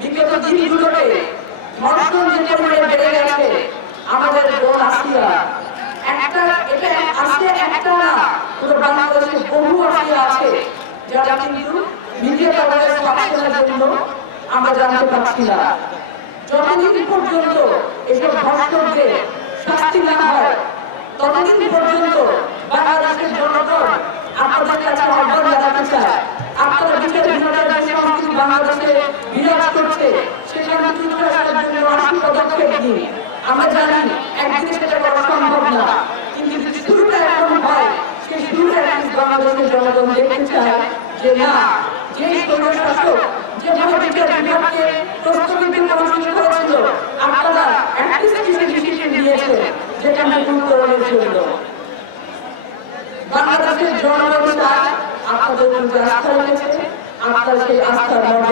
বিগত দিনগুলোতে ধর্ষণ যে পরিমাণে বেড়ে গেছে। আমাদের বোন আসিয়া একটা এটা আসিয়া একটা না, পুরো বাংলাদেশে বহু আসিয়া আছে, যারা কিন্তু মিডিয়া কাগজের সাক্ষরের জন্য আমরা জানতে পারছি না। যতদিন পর্যন্ত এসব ধর্ষকদের শাস্তি না হয়, ততদিন পর্যন্ত বাংলাদেশের জনগণ আপনাদের কাছে আহ্বান জানাতে চায়। আপনারা বিচার বিভাগের বাংলাদেশে বিরাজ পদক্ষেপ আমরা জানি একদিনে সম্ভব না। কিন্তু বাংলাদেশের জনগণ দেখতে চায় যে না, যে শাসক আপনাদের আস্থা রেখেছে, আপনারা সেই দেবেন